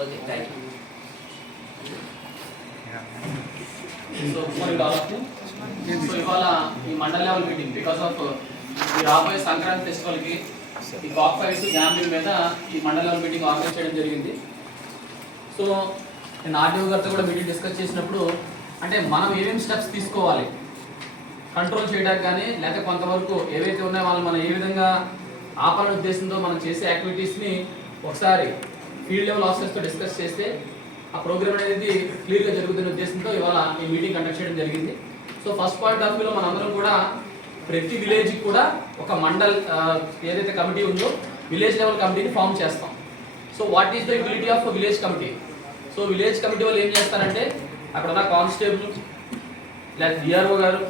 Okay thank you so morning కావచ్చు so ఇవాళ ఈ mandal level meeting because of ఈ రాబోయే సంక్రాంతి ఫెస్టివల్కి ఈ కాక్ ఫైట్స్ గ్యాంబ్లింగ్ మీద ఈ మండల్ లెవెల్ మీటింగ్ ఆర్గనైజ్ చేయడం జరిగింది. సో నేను ఆర్డీఓ గారితో కూడా మీటింగ్ డిస్కస్ చేసినప్పుడు అంటే మనం ఏమేమి స్టెప్స్ తీసుకోవాలి? కంట్రోల్ చేయడానికి కానీ లేకపోతే కొంతవరకు ఏవైతే ఉన్నాయో వాళ్ళు మనం ఏ విధంగా ఆపాలనే ఉద్దేశంతో మనం చేసే యాక్టివిటీస్ని ఒకసారి ఫీల్డ్ లెవెల్ ఆఫీసర్స్తో డిస్కస్ చేస్తే ఆ ప్రోగ్రామ్ అనేది క్లియర్గా జరుగుతున్న ఉద్దేశంతో ఇవాళ ఈ మీటింగ్ కండక్ట్ చేయడం జరిగింది. సో ఫస్ట్ పాయింట్ ఆఫ్ వ్యూలో మనందరం కూడా ప్రతి విలేజ్కి కూడా ఒక మండల్ ఏదైతే కమిటీ ఉందో విలేజ్ లెవెల్ కమిటీని ఫామ్ చేస్తాం. So what is the utility of village committee so village committee వాళ్ళు ఏం చేస్తారంటే అక్కడ ఉన్న కానిస్టేబుల్ లేదా డిఆర్ఓ గారు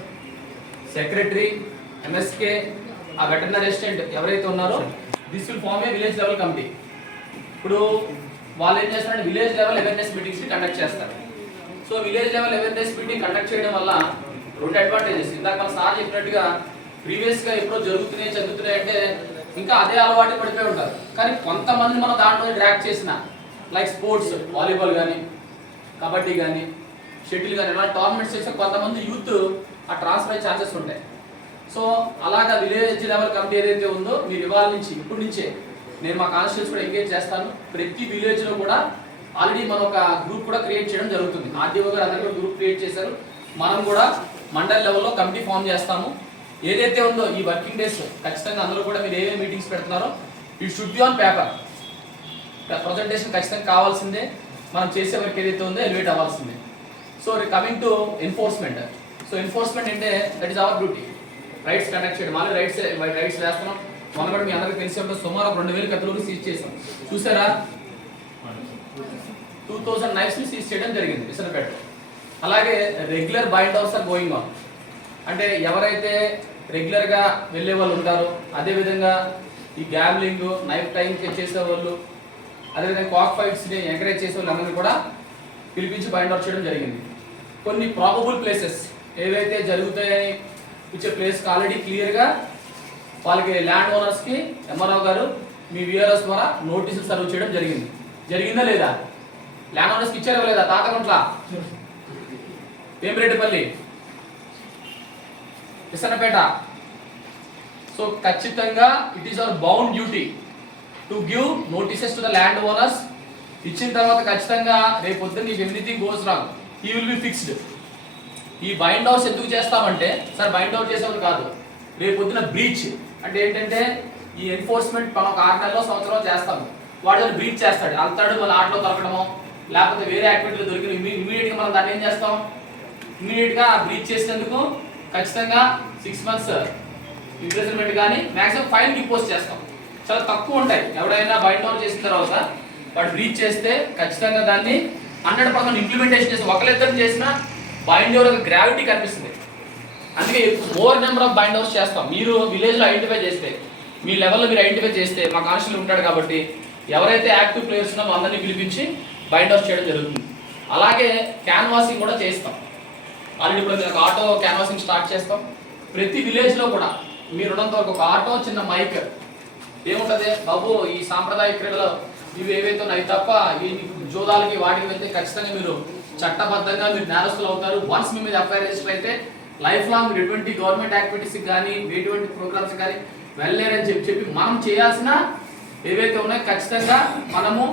సెక్రటరీ ఎంఎస్కే ఆ వెటర్నరీ అసిస్టెంట్ ఎవరైతే ఉన్నారో this will form a village level committee ఇప్పుడు వాళ్ళు ఏం చేస్తారంటే village level awareness meetings conduct చేస్తారు. So village level awareness meeting conduct చేయడం వల్ల రెండు అడ్వాంటేజెస్ ఇందాక మన సార్ చెప్పినట్టుగా ప్రీవియస్గా ఎప్పుడో జరుగుతున్నాయి చదువుతున్నాయి అంటే ఇంకా అదే అలవాటు పడిపోయి ఉంటారు. కానీ కొంతమంది మనం దాంట్లో డ్రాక్ చేసిన లైక్ స్పోర్ట్స్ వాలీబాల్ కానీ కబడ్డీ కానీ షటిల్ కానీ ఇలా టోర్నమెంట్స్ చేస్తే కొంతమంది యూత్ ఆ ట్రాన్స్ఫర్ అయ్యే ఛాన్సెస్ ఉంటాయి. సో అలాగా విలేజ్ లెవెల్ కమిటీ ఏదైతే ఉందో మీరు ఇవాళ నుంచి ఇప్పటి నుంచే నేను మా కాన్స్టిట్యూన్స్ కూడా ఎంగేజ్ చేస్తాను. ప్రతి విలేజ్లో కూడా ఆల్రెడీ మనం ఒక గ్రూప్ కూడా క్రియేట్ చేయడం జరుగుతుంది. ఆర్డీఓ గారు అందరూ కూడా గ్రూప్ క్రియేట్ చేశారు. మనం కూడా మండల్ లెవెల్లో కమిటీ ఫామ్ చేస్తాము. ఏదైతే ఉందో ఈ వర్కింగ్ డేస్ ఖచ్చితంగా అందరూ కూడా మీరు ఏమేమి మీటింగ్స్ పెడుతున్నారో it should be on paper presentation ఖచ్చితంగా కావాల్సిందే. మనం చేసే వర్క్ ఏదైతే ఉందో ఎలివేట్ అవ్వాల్సిందే. So coming to enforcement so enforcement అంటే that is our duty raids conduct చేయడం. మళ్ళీ రైట్స్ రైట్స్ వేస్తున్నాం మొన్న కూడా మీ అందరికీ తెలిసి ఉంటుంది సుమారు ఒక రెండు వేలు కత్తులు సీజ్ చేసాం చూసారా? టూ థౌసండ్ నైఫ్స్ సీజ్ చేయడం జరిగింది విసనపేట అలాగే regular bind overs are going on అంటే ఎవరైతే రెగ్యులర్గా వెళ్ళే వాళ్ళు ఉంటారో అదేవిధంగా ఈ గ్యాబ్లింగ్ నైఫ్ టైం చేసే వాళ్ళు అదేవిధంగా కాక్ ఫైట్స్ని ఎంకరేజ్ చేసే వాళ్ళందరినీ కూడా పిలిపించి బైండ్ అవుట్ చేయడం జరిగింది. కొన్ని ప్రాబబుల్ ప్లేసెస్ ఏవైతే జరుగుతాయని వచ్చే ప్లేస్కి ఆల్రెడీ క్లియర్గా వాళ్ళకి ల్యాండ్ ఓనర్స్కి ఎంఆర్ఓ గారు మీ విఆర్ఎస్ ద్వారా నోటీసులు సర్వ్ చేయడం జరిగింది. జరిగిందా లేదా? ల్యాండ్ ఓనర్స్కి ఇచ్చారా లేదా? తాతగుంట్ల వేమిరెడ్డిపల్లి. విసన్నపేట సో ఖచ్చితంగా it is our bound duty to give notices to the land owners ఇచ్చిన తర్వాత ఖచ్చితంగా రేపు పొద్దున్న నీకు everything goes wrong he will be fixed ఈ బైండ్ హౌస్ ఎందుకు చేస్తామంటే సార్ బైండ్ అవుట్ చేసేవాళ్ళు కాదు. రేపు పొద్దున బ్రీచ్ అంటే ఏంటంటే ఈ ఎన్ఫోర్స్మెంట్ మనం ఒక ఆరు నెలలో సంవత్సరం చేస్తాము. వాడు బ్రీచ్ చేస్తాడు. అల్తాడు మళ్ళీ ఆటలో దొరకడమో లేకపోతే వేరే యాక్టివిటీలో దొరికిన ఇమీడియట్గా మనం దాన్ని ఏం చేస్తాం? ఇమీడియట్గా బ్రీచ్ చేసినందుకు ఖచ్చితంగా సిక్స్ మంత్స్ ఇంప్రెజన్మెంట్ కానీ మాక్సిమం ఫైన్ డిపోజ్ చేస్తాం. చాలా తక్కువ ఉంటాయి. ఎవడైనా బయట అవుట్ చేసిన తర్వాత వాడు బ్రీచ్ చేస్తే ఖచ్చితంగా దాన్ని హండ్రెడ్ పర్సెంట్ ఇంప్లిమెంటేషన్ చేసి ఒకరిద్దరు చేసిన బైండ్ ఓవర్ గ్రావిటీ కనిపిస్తుంది. అందుకే మోర్ నెంబర్ ఆఫ్ బైండ్ చేస్తాం. మీరు విలేజ్లో ఐడెంటిఫై చేస్తే మీ లెవెల్లో మీరు ఐడెంటిఫై చేస్తే మా కాన్స్టిట్యూల్ ఉంటాడు కాబట్టి ఎవరైతే యాక్టివ్ ప్లేయర్స్ ఉన్నామో అందరినీ పిలిపించి బైండ్ అవుట్ చేయడం జరుగుతుంది. అలాగే క్యాన్వాసింగ్ కూడా చేస్తాం. ఆల్రెడీ ఇప్పుడు ఒక ఆటో క్యాన్వాసింగ్ స్టార్ట్ చేస్తాం. ప్రతి విలేజ్లో కూడా మీరు ఉన్నంత వరకు ఒక ఆటో చిన్న మైక్ ఏముంటుంది? బాబు ఈ సాంప్రదాయ క్రీడలు ఇవి ఏవైతే ఉన్నాయి తప్ప ఈ జోదాలకి వాటికి వెళ్తే ఖచ్చితంగా మీరు చట్టబద్ధంగా మీరు నేరస్తులు అవుతారు. వన్స్ మీ మీద ఎఫ్ఐఆర్ రిజిస్టర్ అయితే లైఫ్ లాంగ్ ఎటువంటి గవర్నమెంట్ యాక్టివిటీస్ కానీ ఎటువంటి ప్రోగ్రామ్స్ కానీ వెళ్ళలేరని చెప్పి చెప్పి మనం చేయాల్సిన ఏవైతే ఉన్నాయో ఖచ్చితంగా మనము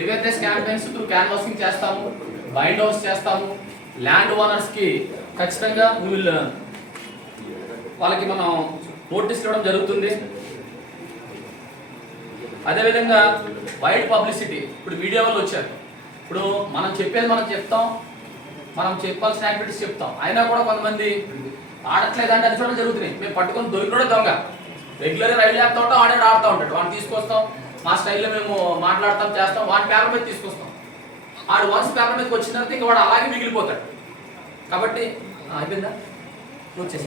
ఏవైతే క్యాంపెయిన్స్ త్రూ క్యాన్వాసింగ్ చేస్తాము బైండ్ హౌస్ చేస్తాము ల్యాండ్ ఓనర్స్కి ఖచ్చితంగా విల్ uh, వాళ్ళకి మనం నోటీస్ ఇవ్వడం జరుగుతుంది. అదేవిధంగా వైడ్ పబ్లిసిటీ ఇప్పుడు మీడియా వాళ్ళు వచ్చారు. ఇప్పుడు మనం చెప్పేది మనం చెప్తాం మనం చెప్పాల్సిన యాక్టివిటీస్ చెప్తాం. అయినా కూడా కొంతమంది ఆడట్లేదంటే అది చూడడం జరుగుతున్నాయి మేము పట్టుకొని దొరికినోడే దొంగ. రెగ్యులర్గా రైలు చేస్తా ఉంటాం ఆడే ఆడుతూ ఉంటాడు. వాడిని తీసుకొస్తాం మా స్టైల్లో మేము మాట్లాడతాం చేస్తాం వాడి పేపర్ మీద తీసుకొస్తాం. ఆడు వన్స్ పేపర్ మీదకి వచ్చిన తర్వాత ఇంకా వాడు అలాగే మిగిలిపోతాడు. కాబట్టి అయిపోయిందా? వచ్చేసి